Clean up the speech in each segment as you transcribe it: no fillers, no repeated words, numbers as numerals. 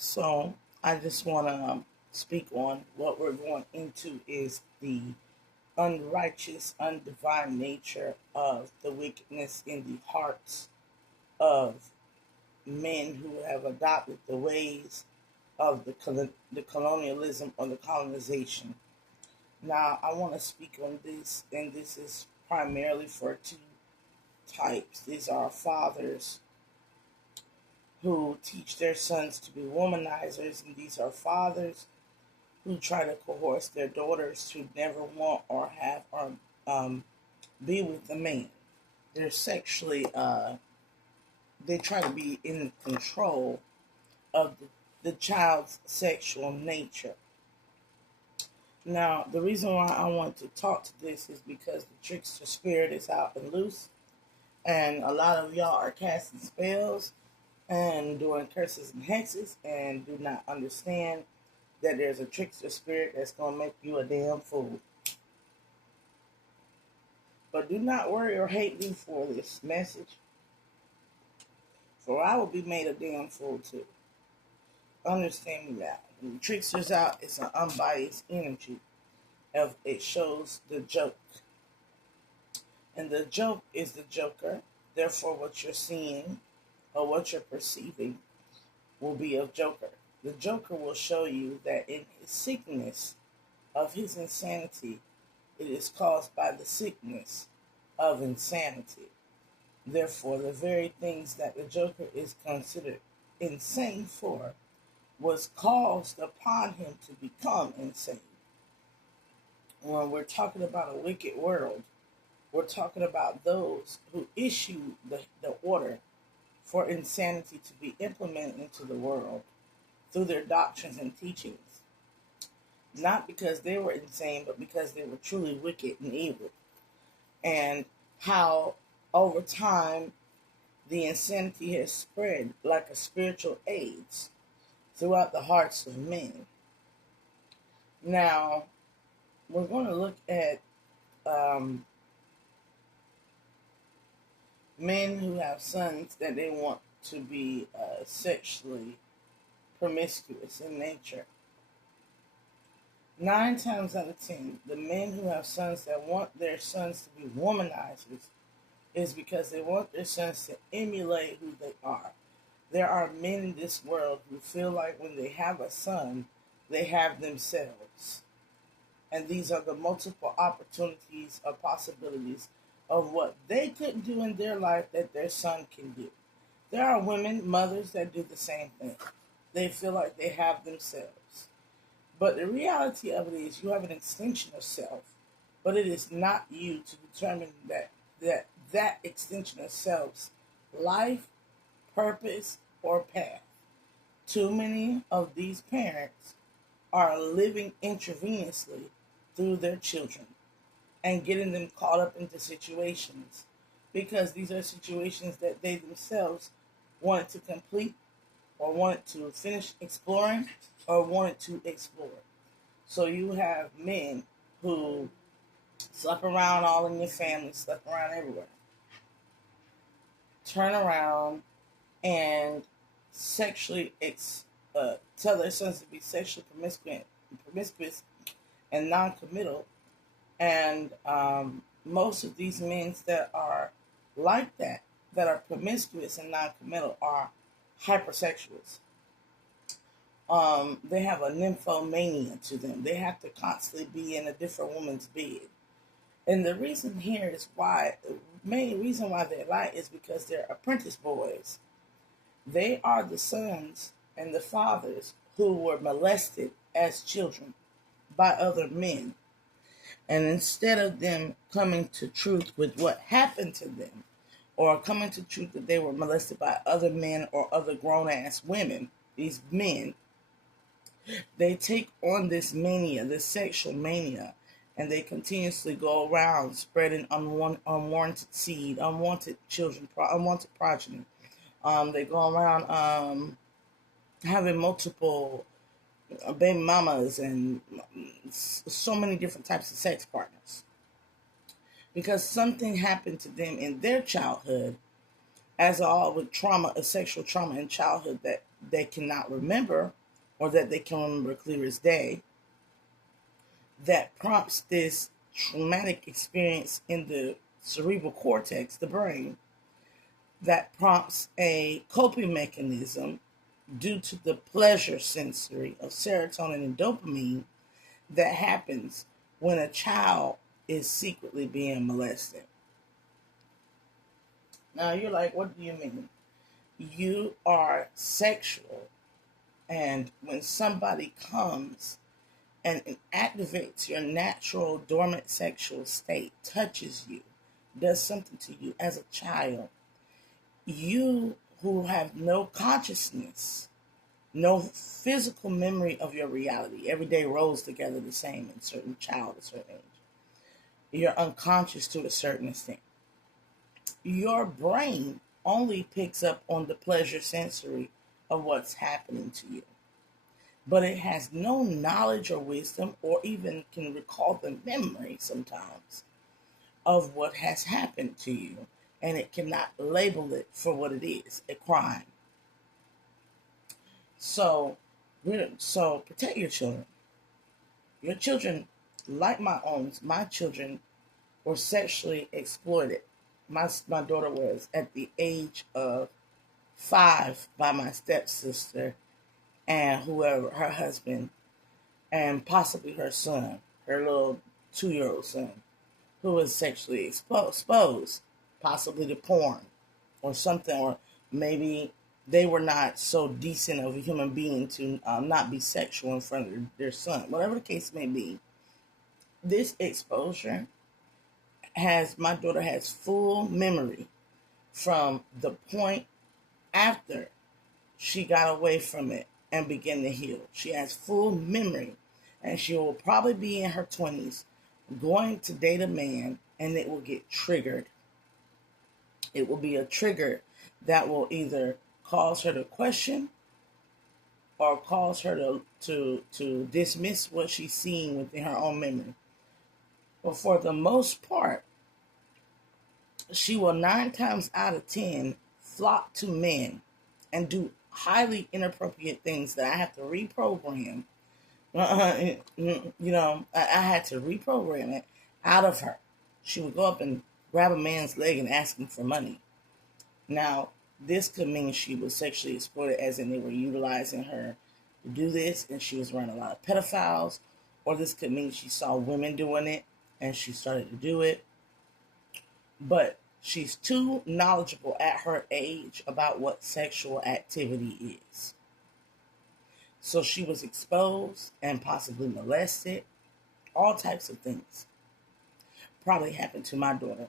So I just want to speak on what we're going into is the unrighteous, undivine nature of the wickedness in the hearts of men who have adopted the ways of the colonialism or the colonization. Now, I want to speak on this, and this is primarily for two types. These are fathers who teach their sons to be womanizers, and these are fathers who try to coerce their daughters to never want or have or be with a man. They're sexually, they try to be in control of the child's sexual nature. Now, the reason why I want to talk to this is because the trickster spirit is out and loose, and a lot of y'all are casting spells and doing curses and hexes and do not understand that there's a trickster spirit that's going to make you a damn fool. But do not worry or hate me for this message, for I will be made a damn fool too. Understand me now. When the trickster's out, it's an unbiased energy. It shows the joke. And the joke is the joker. Therefore, what you're seeing or what you're perceiving will be a joker. The joker will show you that in his sickness of his insanity, it is caused by the sickness of insanity. Therefore, the very things that the joker is considered insane for was caused upon him to become insane. When we're talking about a wicked world, we're talking about those who issue the order for insanity to be implemented into the world through their doctrines and teachings. Not because they were insane, but because they were truly wicked and evil. And how over time the insanity has spread like a spiritual AIDS throughout the hearts of men. Now, we're going to look at men who have sons that they want to be sexually promiscuous in nature. 9 times out of 10, the men who have sons that want their sons to be womanizers is because they want their sons to emulate who they are. There are men in this world who feel like when they have a son, they have themselves. And these are the multiple opportunities or possibilities of what they couldn't do in their life that their son can do. There are women, mothers, that do the same thing. They feel like they have themselves. But the reality of it is you have an extension of self, but it is not you to determine that extension of self's life, purpose, or path. Too many of these parents are living intravenously through their children and getting them caught up into situations because these are situations that they themselves wanted to complete or wanted to finish exploring or wanted to explore. So you have men who slept around all in your family, slept around everywhere, turn around and sexually tell their sons to be sexually promiscuous and non-committal. And most of these men that are like that are promiscuous and non-committal, are hypersexuals. They have a nymphomania to them. They have to constantly be in a different woman's bed. And the reason here is why, the main reason why they lie is because they're apprentice boys. They are the sons and the fathers who were molested as children by other men. And instead of them coming to truth with what happened to them, or coming to truth that they were molested by other men or other grown-ass women, these men, they take on this mania, this sexual mania, and they continuously go around spreading unwanted seed, unwanted children, unwanted progeny. They go around having multiple baby mamas and so many different types of sex partners. Because something happened to them in their childhood, as all with trauma, a sexual trauma in childhood, that they cannot remember, or that they can remember clear as day, that prompts this traumatic experience in the cerebral cortex, the brain, that prompts a coping mechanism due to the pleasure sensory of serotonin and dopamine that happens when a child is secretly being molested. Now you're like, what do you mean? You are sexual, and when somebody comes and it activates your natural dormant sexual state, touches you, does something to you as a child, you who have no consciousness, no physical memory of your reality, every day rolls together the same in a certain child at a certain age. You're unconscious to a certain extent. Your brain only picks up on the pleasure sensory of what's happening to you, but it has no knowledge or wisdom, or even can recall the memory sometimes of what has happened to you, and it cannot label it for what it is, a crime. So protect your children. Your children, like my own, my children were sexually exploited. My daughter was at the age of 5 by my stepsister and whoever, her husband, and possibly her son, her little 2-year-old son, who was sexually exposed, possibly to porn or something, or maybe they were not so decent of a human being to not be sexual in front of their son. Whatever the case may be, this exposure my daughter has full memory from the point after she got away from it and began to heal. She has full memory, and she will probably be in her 20s going to date a man, and it will get triggered. It will be a trigger that will either cause her to question or cause her to dismiss what she's seeing within her own memory. But for the most part, she will 9 times out of 10 flock to men and do highly inappropriate things that I have to reprogram. I had to reprogram it out of her. She would go up and grab a man's leg and ask him for money. Now, this could mean she was sexually exploited, as in they were utilizing her to do this, and she was around a lot of pedophiles. Or this could mean she saw women doing it, and she started to do it. But she's too knowledgeable at her age about what sexual activity is. So she was exposed and possibly molested. All types of things probably happened to my daughter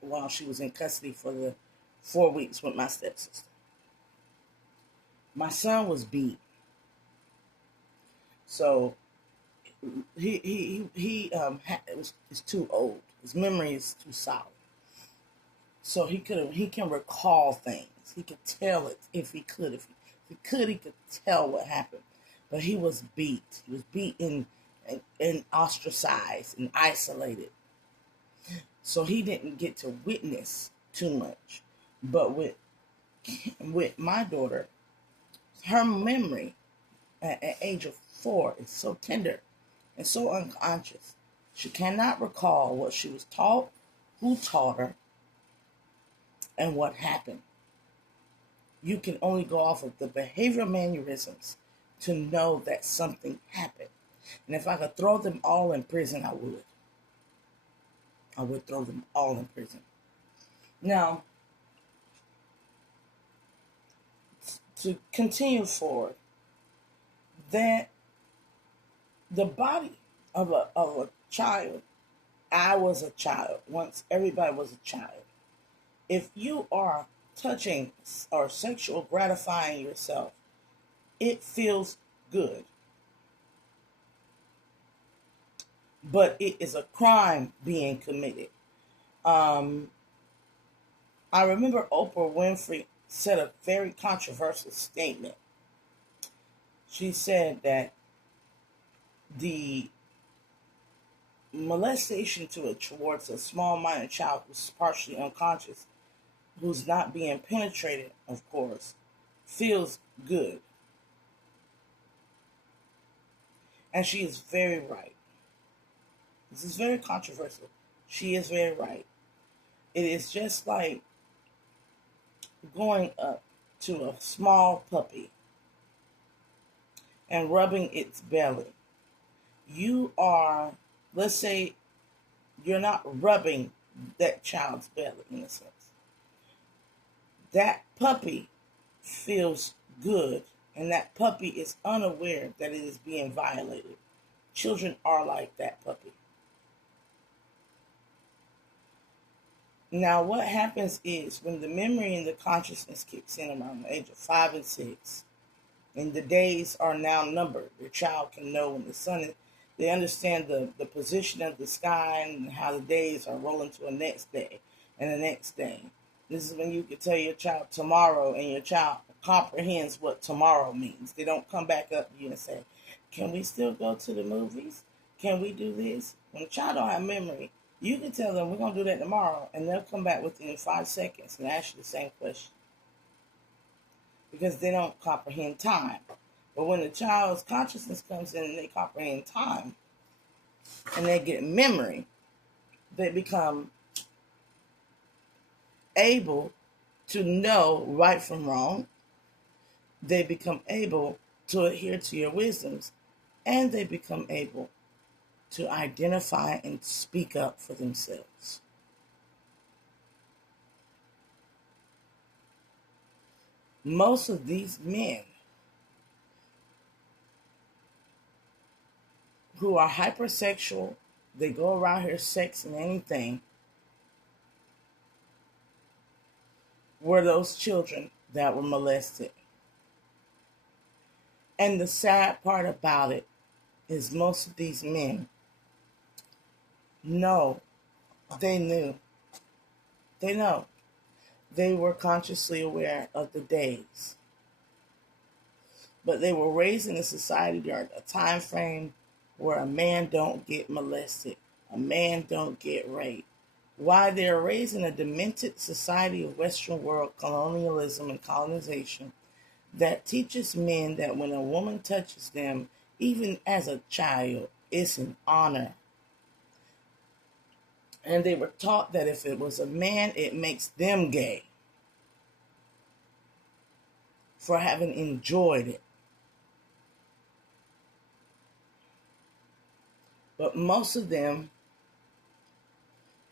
while she was in custody for the 4 weeks with my stepsister. My son was beat. So he is too old. His memory is too solid. So he can recall things. He could tell it if he could. If he could tell what happened. But he was beat. He was beaten and ostracized and isolated. So he didn't get to witness too much. But with my daughter, her memory at the age of 4 is so tender and so unconscious. She cannot recall what she was taught, who taught her, and what happened. You can only go off of the behavioral mannerisms to know that something happened. And if I could throw them all in prison, I would. I would throw them all in prison. Now, to continue forward, that the body of a child, I was a child once, everybody was a child. If you are touching or sexual gratifying yourself, it feels good. But it is a crime being committed. I remember Oprah Winfrey said a very controversial statement. She said that the molestation towards a small minor child who's partially unconscious, who's not being penetrated, of course, feels good. And she is very right. This is very controversial. She is very right. It is just like going up to a small puppy and rubbing its belly. You are, let's say, you're not rubbing that child's belly in a sense. That puppy feels good, and that puppy is unaware that it is being violated. Children are like that puppy. Now, what happens is when the memory and the consciousness kicks in around the age of 5 and 6, and the days are now numbered, your child can know when the sun is, they understand the position of the sky and how the days are rolling to the next day and the next day. This is when you can tell your child tomorrow, and your child comprehends what tomorrow means. They don't come back up to you and say, can we still go to the movies? Can we do this? When a child don't have memory, you can tell them we're going to do that tomorrow, and they'll come back within 5 seconds and ask you the same question. Because they don't comprehend time. But when the child's consciousness comes in and they comprehend time, and they get memory, they become able to know right from wrong. They become able to adhere to your wisdoms, and they become able to identify and speak up for themselves. Most of these men who are hypersexual, they go around here sexing anything, were those children that were molested. And the sad part about it is most of these men know, they knew, they know. They were consciously aware of the days. But they were raised in a society during a time frame where a man don't get molested, a man don't get raped. Why they are raised in a demented society of Western world colonialism and colonization that teaches men that when a woman touches them, even as a child, it's an honor. And they were taught that if it was a man, it makes them gay for having enjoyed it. But most of them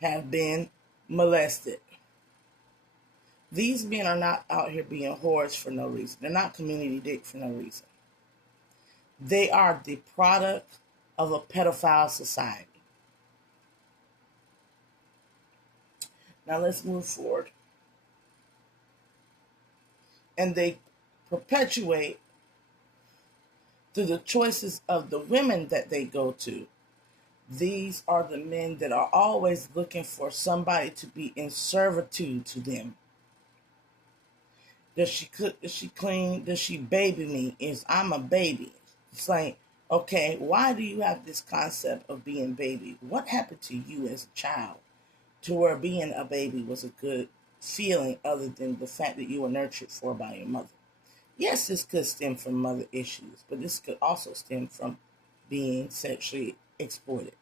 have been molested. These men are not out here being whores for no reason. They're not community dick for no reason. They are the product of a pedophile society. Now let's move forward. And they perpetuate through the choices of the women that they go to. These are the men that are always looking for somebody to be in servitude to them. Does she cook? Does she clean? Does she baby me? I'm a baby. It's like, okay, why do you have this concept of being baby? What happened to you as a child to where being a baby was a good feeling other than the fact that you were nurtured for by your mother? Yes, this could stem from mother issues, but this could also stem from being sexually exploited.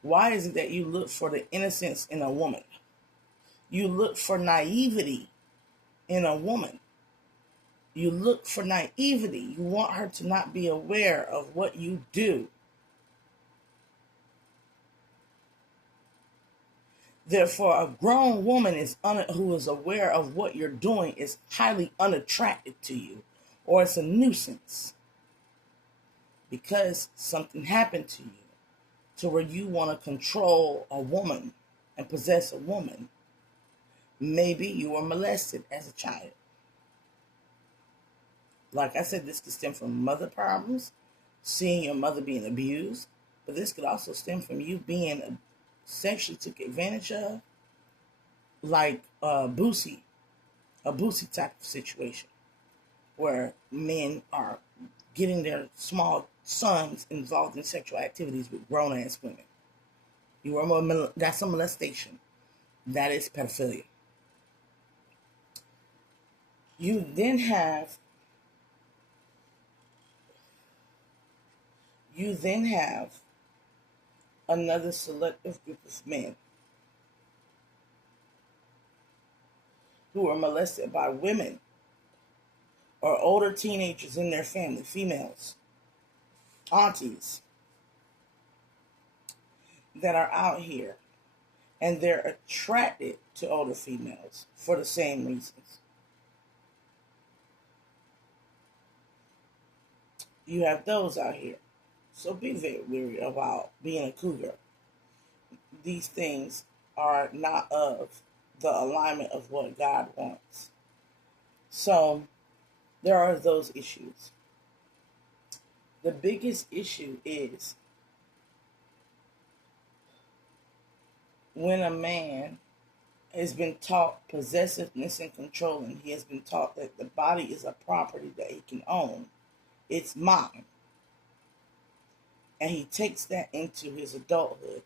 Why is it that you look for the innocence in a woman? You look for naivety in a woman. You look for naivety. You want her to not be aware of what you do. Therefore, a grown woman who is aware of what you're doing is highly unattractive to you, or it's a nuisance because something happened to you to where you want to control a woman and possess a woman. Maybe you were molested as a child. Like I said, this could stem from mother problems, seeing your mother being abused, but this could also stem from you being sexually took advantage of, like a Boosie type of situation, where men are getting their small sons involved in sexual activities with grown-ass women. That's a molestation. That is pedophilia. You then have another selective group of men who are molested by women or older teenagers in their family, females, aunties, that are out here, and they're attracted to older females for the same reasons. You have those out here. So be very wary about being a cougar. These things are not of the alignment of what God wants. So there are those issues. The biggest issue is when a man has been taught possessiveness and control, and he has been taught that the body is a property that he can own. It's mine. And he takes that into his adulthood.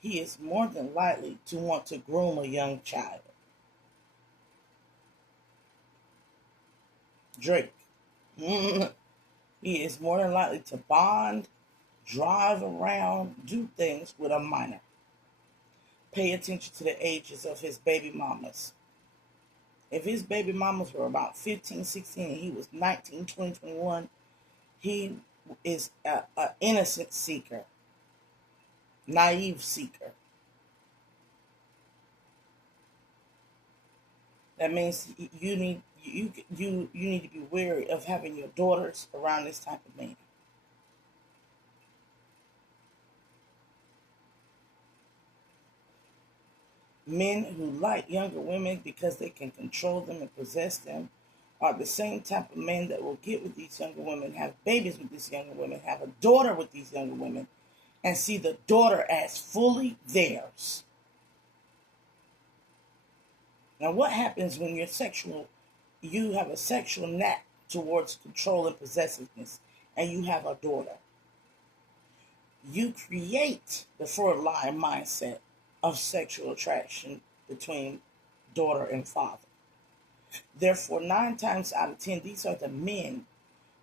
He is more than likely to want to groom a young child. Drake. He is more than likely to bond, drive around, do things with a minor. Pay attention to the ages of his baby mamas. If his baby mamas were about 15, 16, and he was 19, 20, 21, he is an innocent seeker, naive seeker. That means you need to be wary of having your daughters around this type of man. Men who like younger women because they can control them and possess them are the same type of men that will get with these younger women, have babies with these younger women, have a daughter with these younger women, and see the daughter as fully theirs. Now, what happens when you have a sexual knack towards control and possessiveness, and you have a daughter? You create the Freud-line mindset of sexual attraction between daughter and father. Therefore, 9 times out of 10, these are the men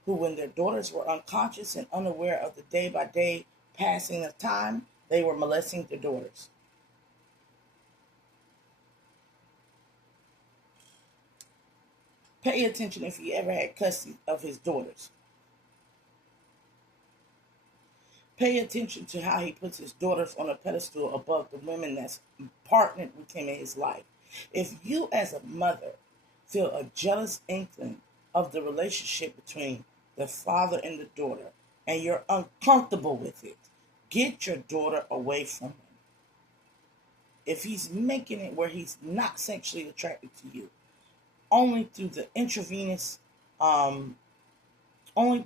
who, when their daughters were unconscious and unaware of the day-by-day passing of time, they were molesting their daughters. Pay attention if he ever had custody of his daughters. Pay attention to how he puts his daughters on a pedestal above the women that's partnered with him in his life. If you as a mother feel a jealous inkling of the relationship between the father and the daughter, and you're uncomfortable with it, get your daughter away from him. If he's making it where he's not sexually attracted to you, only through the intravenous, only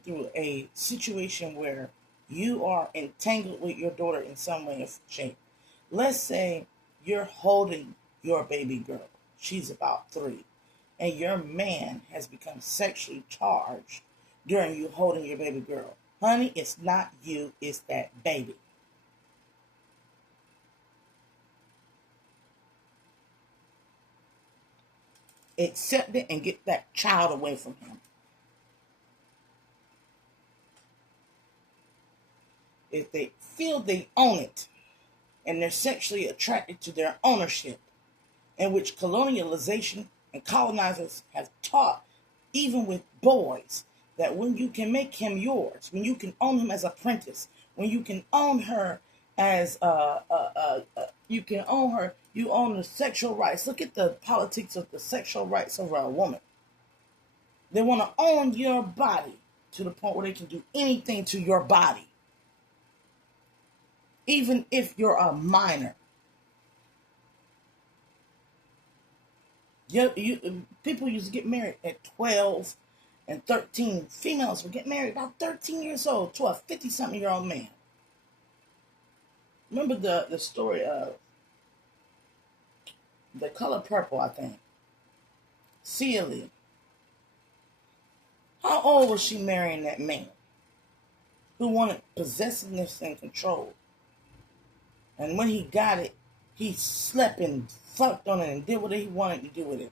through a situation where you are entangled with your daughter in some way or shape. Let's say you're holding your baby girl. She's about 3. And your man has become sexually charged during you holding your baby girl. Honey, it's not you, it's that baby. Accept it and get that child away from him. If they feel they own it and they're sexually attracted to their ownership, in which colonialization and colonizers have taught, even with boys, that when you can make him yours, when you can own him as apprentice, when you can own her as you can own her, you own the sexual rights. Look at the politics of the sexual rights of a woman. They want to own your body to the point where they can do anything to your body, even if you're a minor. People used to get married at 12 and 13. Females would get married about 13 years old to a 50-something-year-old man. Remember the story of The Color Purple, I think. Celia. How old was she marrying that man who wanted possessiveness and control? And when he got it, he slept and fucked on it and did what he wanted to do with it.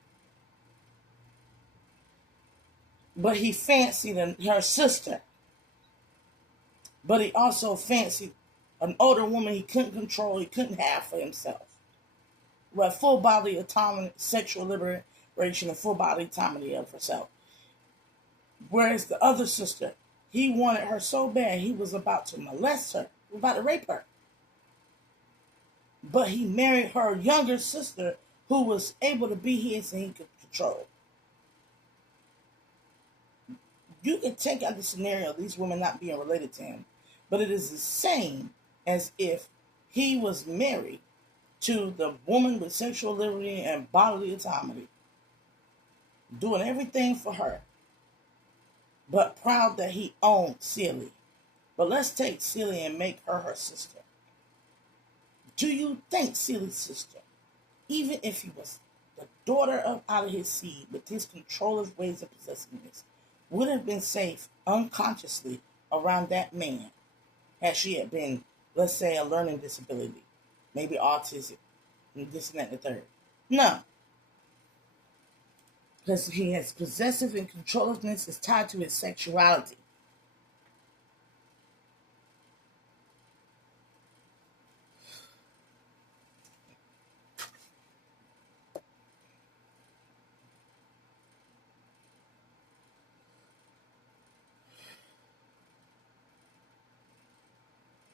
but he fancied her sister. But he also fancied an older woman he couldn't control, he couldn't have for himself. With full body autonomy, sexual liberation, and full body autonomy of herself. Whereas the other sister, he wanted her so bad, he was about to molest her, about to rape her. But he married her younger sister, who was able to be his and he could control. You can take out the scenario of these women not being related to him, but it is the same as if he was married to the woman with sexual liberty and bodily autonomy, doing everything for her, but proud that he owned Celie. But let's take Celie and make her sister. Do you think Celie's sister, even if he was the daughter out of his seed with his controller's ways of possessiveness, would have been safe unconsciously around that man had she had been, let's say, a learning disability, maybe autism, and this and that and the third? No. Because he has possessive and controlledness is tied to his sexuality.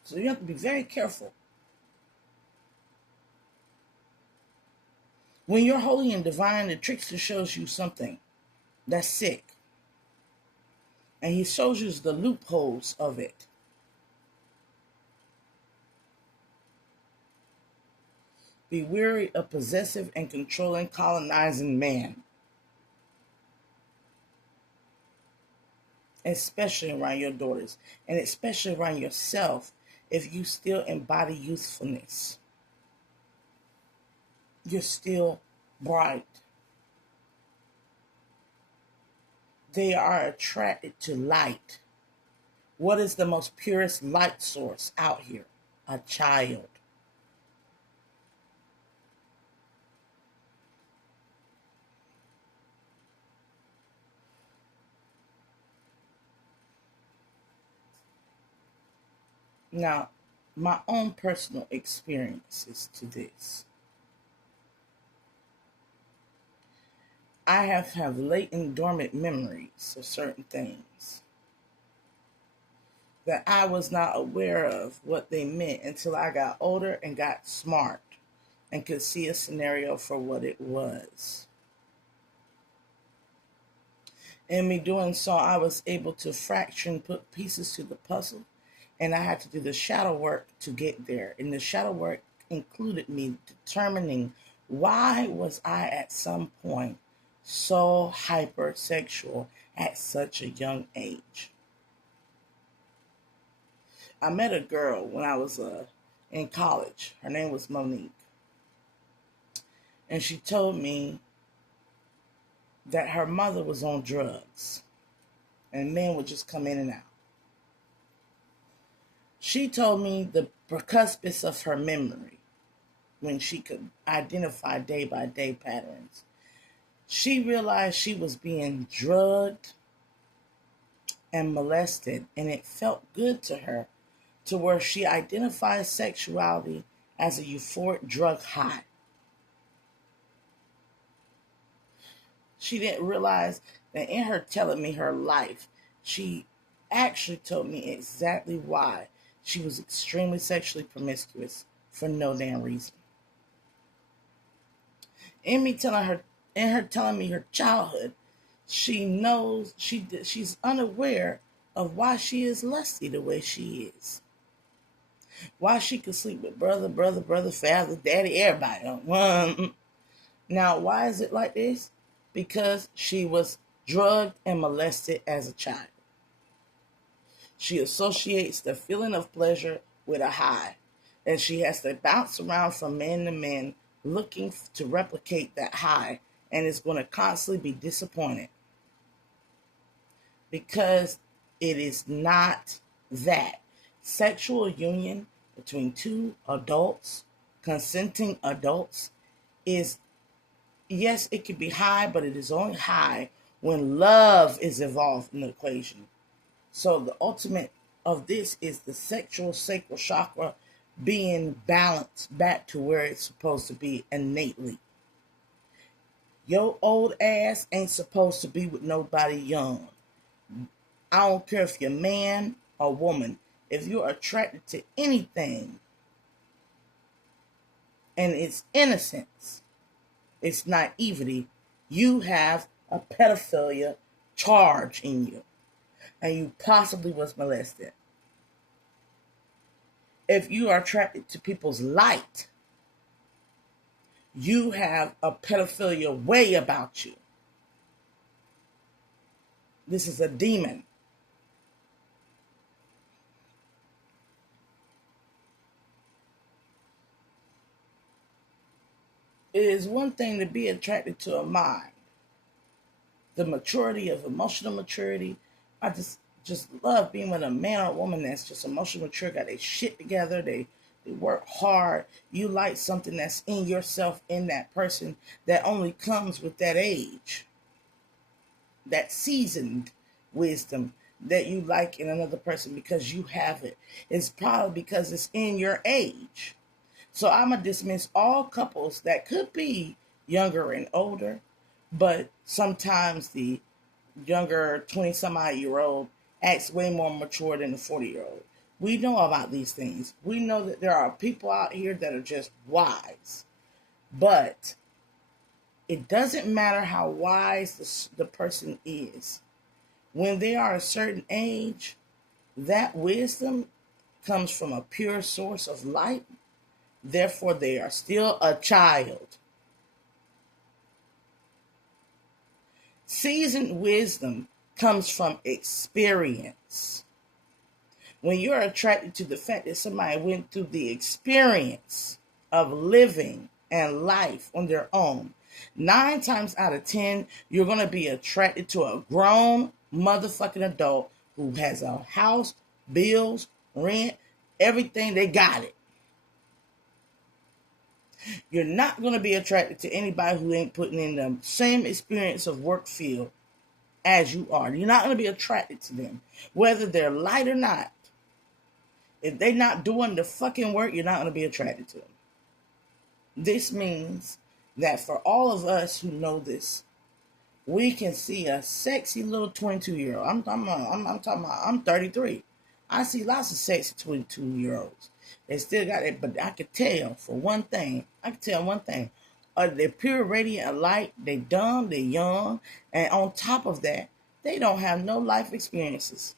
So you have to be very careful. When you're holy and divine, the trickster shows you something that's sick. And he shows you the loopholes of it. Be weary of possessive and controlling, colonizing man. Especially around your daughters. And especially around yourself if you still embody youthfulness. You're still bright. They are attracted to light. What is the most purest light source out here? A child. Now, my own personal experiences to this. I have latent dormant memories of certain things that I was not aware of what they meant until I got older and got smart and could see a scenario for what it was. In me doing so, I was able to fraction put pieces to the puzzle, and I had to do the shadow work to get there. And the shadow work included me determining why was I at some point so hypersexual at such a young age. I met a girl when I was in college. Her name was Monique. And she told me that her mother was on drugs and men would just come in and out. She told me the precuspice of her memory when she could identify day by day patterns. She realized she was being drugged and molested, and it felt good to her to where she identified sexuality as a euphoric drug high. She didn't realize that in her telling me her life, she actually told me exactly why she was extremely sexually promiscuous for no damn reason. In her telling me her childhood, she knows she's unaware of why she is lusty the way she is. Why she could sleep with brother, father, daddy, everybody. Now, why is it like this? Because she was drugged and molested as a child. She associates the feeling of pleasure with a high, and she has to bounce around from man to man looking to replicate that high, and is going to constantly be disappointed because it is not that. Sexual union between two adults, consenting adults, is, yes, it could be high, but it is only high when love is involved in the equation. So the ultimate of this is the sexual sacral chakra being balanced back to where it's supposed to be innately. Your old ass ain't supposed to be with nobody young. I don't care if you're man or woman. If you're attracted to anything and it's innocence, it's naivety, you have a pedophilia charge in you. And you possibly was molested. If you are attracted to people's light, you have a pedophilia way about you. This is a demon. It is one thing to be attracted to a mind. The maturity of emotional maturity. I just love being with a man or a woman that's just emotionally mature, got their shit together, they work hard. You like something that's in yourself, in that person, that only comes with that age. That seasoned wisdom that you like in another person because you have it. It's probably because it's in your age. So I'm going to dismiss all couples that could be younger and older, but sometimes the younger 20-some-odd-year-old acts way more mature than the 40-year-old. We know about these things. We know that there are people out here that are just wise. But it doesn't matter how wise the person is. When they are a certain age, that wisdom comes from a pure source of light. Therefore, they are still a child. Seasoned wisdom comes from experience. When you're attracted to the fact that somebody went through the experience of living and life on their own, 9 times out of 10, you're going to be attracted to a grown motherfucking adult who has a house, bills, rent, everything. They got it. You're not going to be attracted to anybody who ain't putting in the same experience of work field as you are. You're not going to be attracted to them, whether they're light or not. If they're not doing the fucking work, you're not going to be attracted to them. This means that for all of us who know this, we can see a sexy little 22-year-old. I'm talking about, I'm 33. I see lots of sexy 22-year-olds. They still got it, but I could tell one thing. They're pure radiant light. They dumb, they young. And on top of that, they don't have no life experiences.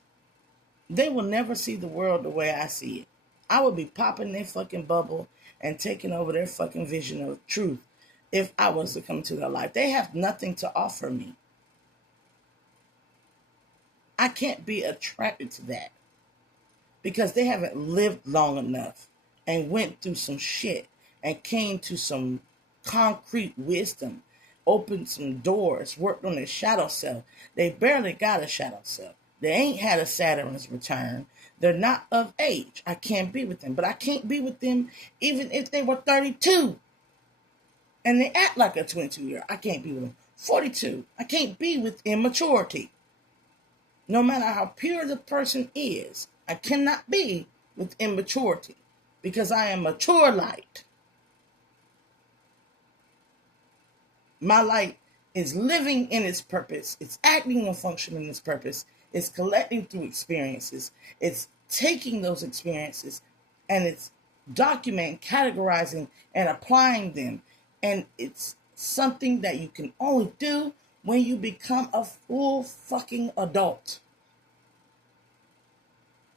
They will never see the world the way I see it. I would be popping their fucking bubble and taking over their fucking vision of truth if I was to come to their life. They have nothing to offer me. I can't be attracted to that because they haven't lived long enough and went through some shit and came to some concrete wisdom, opened some doors, worked on their shadow self. They barely got a shadow self. They ain't had a Saturn's return. They're not of age. I can't be with them. But I can't be with them even if they were 32. And they act like a 22-year. I can't be with them. 42. I can't be with immaturity. No matter how pure the person is, I cannot be with immaturity because I am mature light. My light is living in its purpose. It's acting and functioning in its purpose. It's collecting through experiences. It's taking those experiences and it's documenting, categorizing, and applying them. And it's something that you can only do when you become a full fucking adult.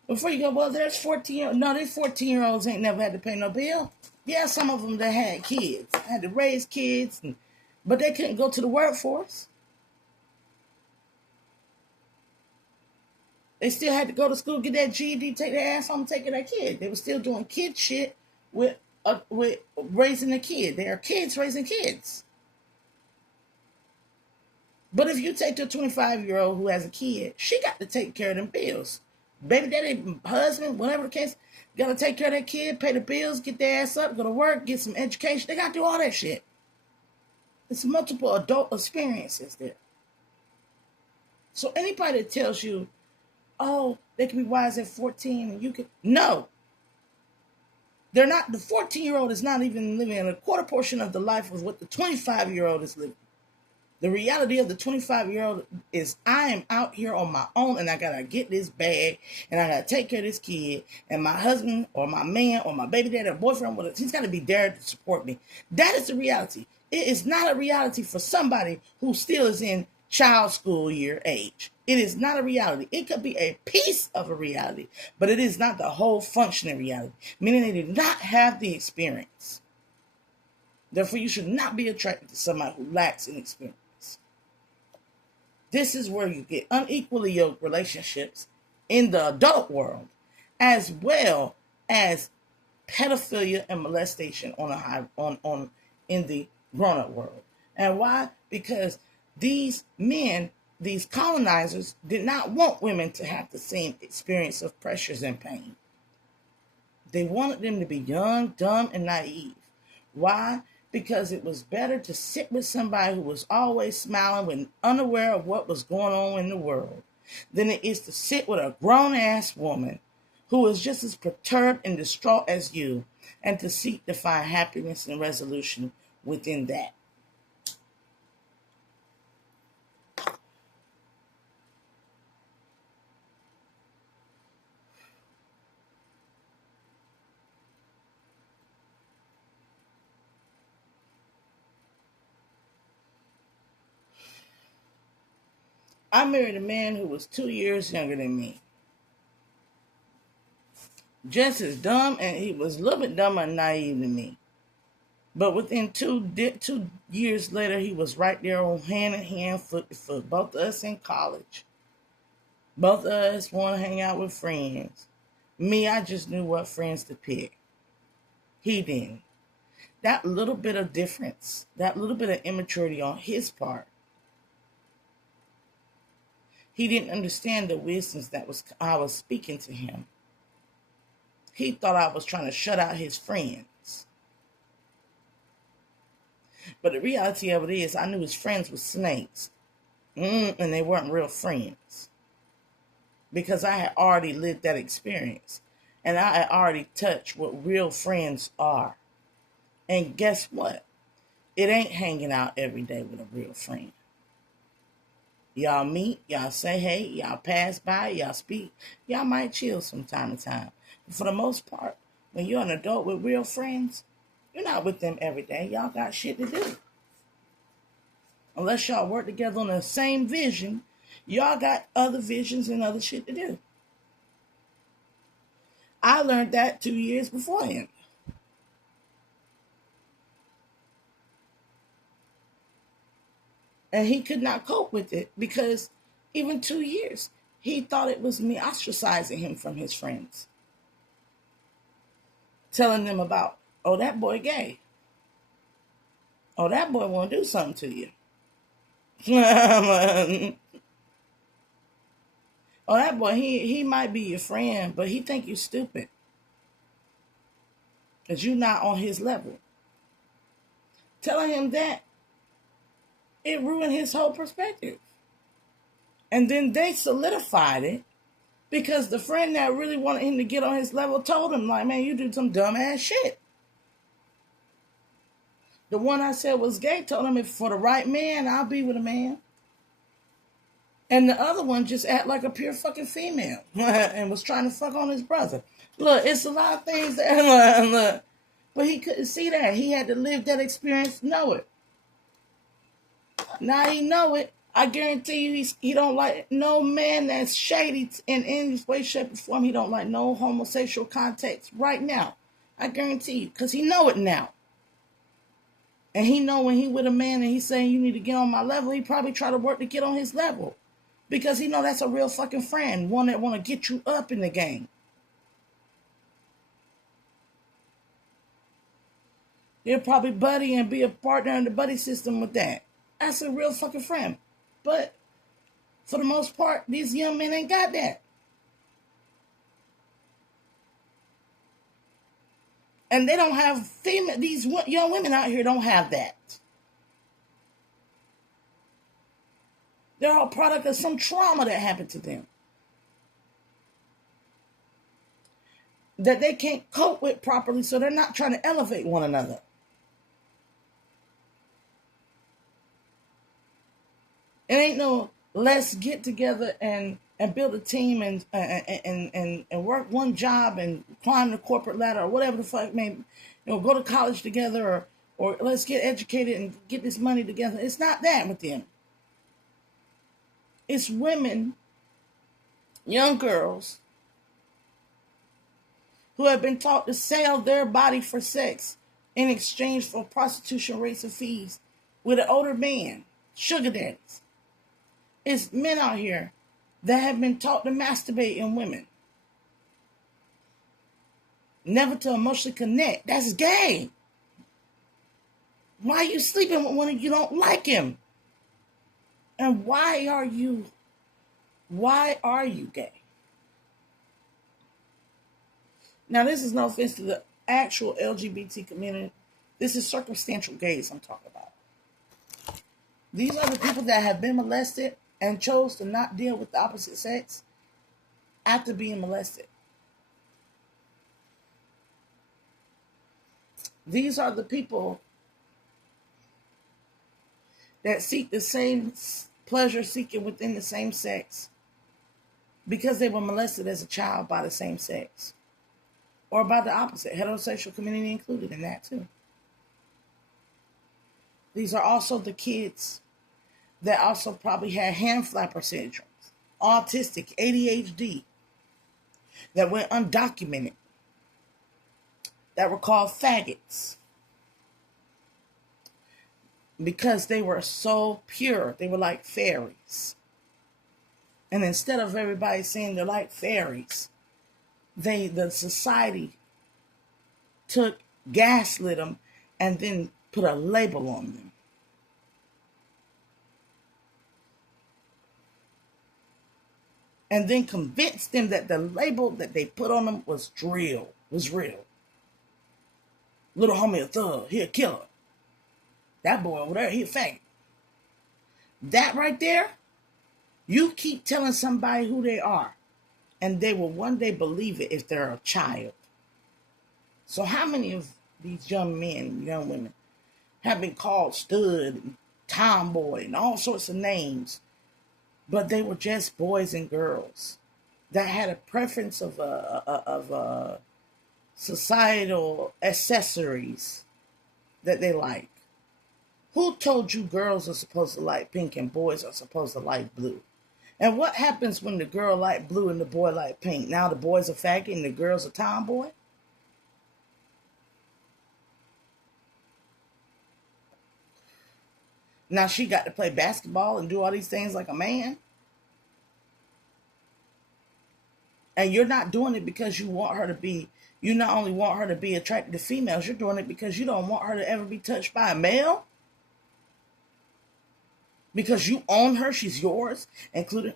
Before you go, well, there's 14-year-olds. No, these 14-year-olds ain't never had to pay no bill. Yeah, some of them that had kids, had to raise kids, but they couldn't go to the workforce. They still had to go to school, get that GED, take their ass home, and take care of their kid. They were still doing kid shit with raising a kid. They are kids raising kids. But if you take the 25-year-old who has a kid, she got to take care of them bills. Baby daddy, husband, whatever the case, got to take care of that kid, pay the bills, get their ass up, go to work, get some education. They got to do all that shit. It's multiple adult experiences there. So anybody that tells you, oh, they can be wise at 14 and you can, no. They're not, the 14-year-old is not even living in a quarter portion of the life of what the 25-year-old is living. The reality of the 25-year-old is I am out here on my own and I got to get this bag and I got to take care of this kid, and my husband or my man or my baby daddy or boyfriend, he's got to be there to support me. That is the reality. It is not a reality for somebody who still is in child school year age. It is not a reality. It could be a piece of a reality, but it is not the whole functioning reality, meaning they did not have the experience. Therefore, you should not be attracted to somebody who lacks an experience. This is where you get unequally yoked relationships in the adult world, as well as pedophilia and molestation in the grown-up world. And why? Because these men, these colonizers, did not want women to have the same experience of pressures and pain. They wanted them to be young, dumb, and naive. Why? Because it was better to sit with somebody who was always smiling when unaware of what was going on in the world than it is to sit with a grown-ass woman who is just as perturbed and distraught as you, and to seek to find happiness and resolution within that. I married a man who was 2 years younger than me. Just as dumb, and he was a little bit dumber and naive than me. But within 2 years later, he was right there on hand in hand, foot to foot. Both of us in college. Both of us want to hang out with friends. Me, I just knew what friends to pick. He didn't. That little bit of difference, that little bit of immaturity on his part, he didn't understand the wisdoms that I was speaking to him. He thought I was trying to shut out his friends. But the reality of it is, I knew his friends were snakes. And they weren't real friends. Because I had already lived that experience. And I had already touched what real friends are. And guess what? It ain't hanging out every day with a real friend. Y'all meet, y'all say hey, y'all pass by, y'all speak. Y'all might chill from time to time. But for the most part, when you're an adult with real friends, you're not with them every day. Y'all got shit to do. Unless y'all work together on the same vision, y'all got other visions and other shit to do. I learned that 2 years before him. And he could not cope with it because even 2 years, he thought it was me ostracizing him from his friends. Telling them about, oh, that boy gay. Oh, that boy want to do something to you. Oh, that boy, he might be your friend, but he think you stupid. Because you're not on his level. Telling him that, it ruined his whole perspective. And then they solidified it because the friend that really wanted him to get on his level told him, like, man, you do some dumbass shit. The one I said was gay told him, if for the right man, I'll be with a man. And the other one just act like a pure fucking female and was trying to fuck on his brother. Look, it's a lot of things that, look. But he couldn't see that. He had to live that experience to know it. Now he know it. I guarantee you he don't like no man that's shady in any way, shape, or form. He don't like no homosexual context right now. I guarantee you. Because he know it now. And he know when he with a man and he's saying you need to get on my level, he probably try to work to get on his level. Because he know that's a real fucking friend. One that want to get you up in the game. He'll probably buddy and be a partner in the buddy system with that. That's a real fucking friend. But for the most part, these young men ain't got that. And they don't have these young women out here don't have that. They're all product of some trauma that happened to them that they can't cope with properly, so they're not trying to elevate one another. It ain't no let's get together and build a team and work one job and climb the corporate ladder or whatever the fuck, maybe, go to college together, or let's get educated and get this money together. It's not that with them. It's women, young girls, who have been taught to sell their body for sex in exchange for prostitution rates and fees with an older man, sugar daddies. It's men out here that have been taught to masturbate in women. Never to emotionally connect. That's gay. Why are you sleeping with one if you don't like him? And why are you gay? Now, this is no offense to the actual LGBT community. This is circumstantial gays I'm talking about. These are the people that have been molested and chose to not deal with the opposite sex after being molested. These are the people that seek the same pleasure seeking within the same sex because they were molested as a child by the same sex. Or by the opposite, heterosexual community included in that too. These are also the kids that also probably had hand flapper syndromes, autistic, ADHD, that went undocumented, that were called faggots. Because they were so pure, they were like fairies. And instead of everybody saying they're like fairies, the society gaslit them and then put a label on them. And then convinced them that the label that they put on them was real. Little homie a thug, he a killer. That boy over there, he a faggot. That right there, you keep telling somebody who they are, and they will one day believe it if they're a child. So how many of these young men, young women, have been called stud and tomboy and all sorts of names, but they were just boys and girls that had a preference of societal accessories that they like? Who told you girls are supposed to like pink and boys are supposed to like blue? And what happens when the girl like blue and the boy like pink? Now the boy's a faggot and the girl's a tomboy? Now she got to play basketball and do all these things like a man? And you're not doing it because you want her to be, you not only want her to be attracted to females, you're doing it because you don't want her to ever be touched by a male? Because you own her, she's yours, including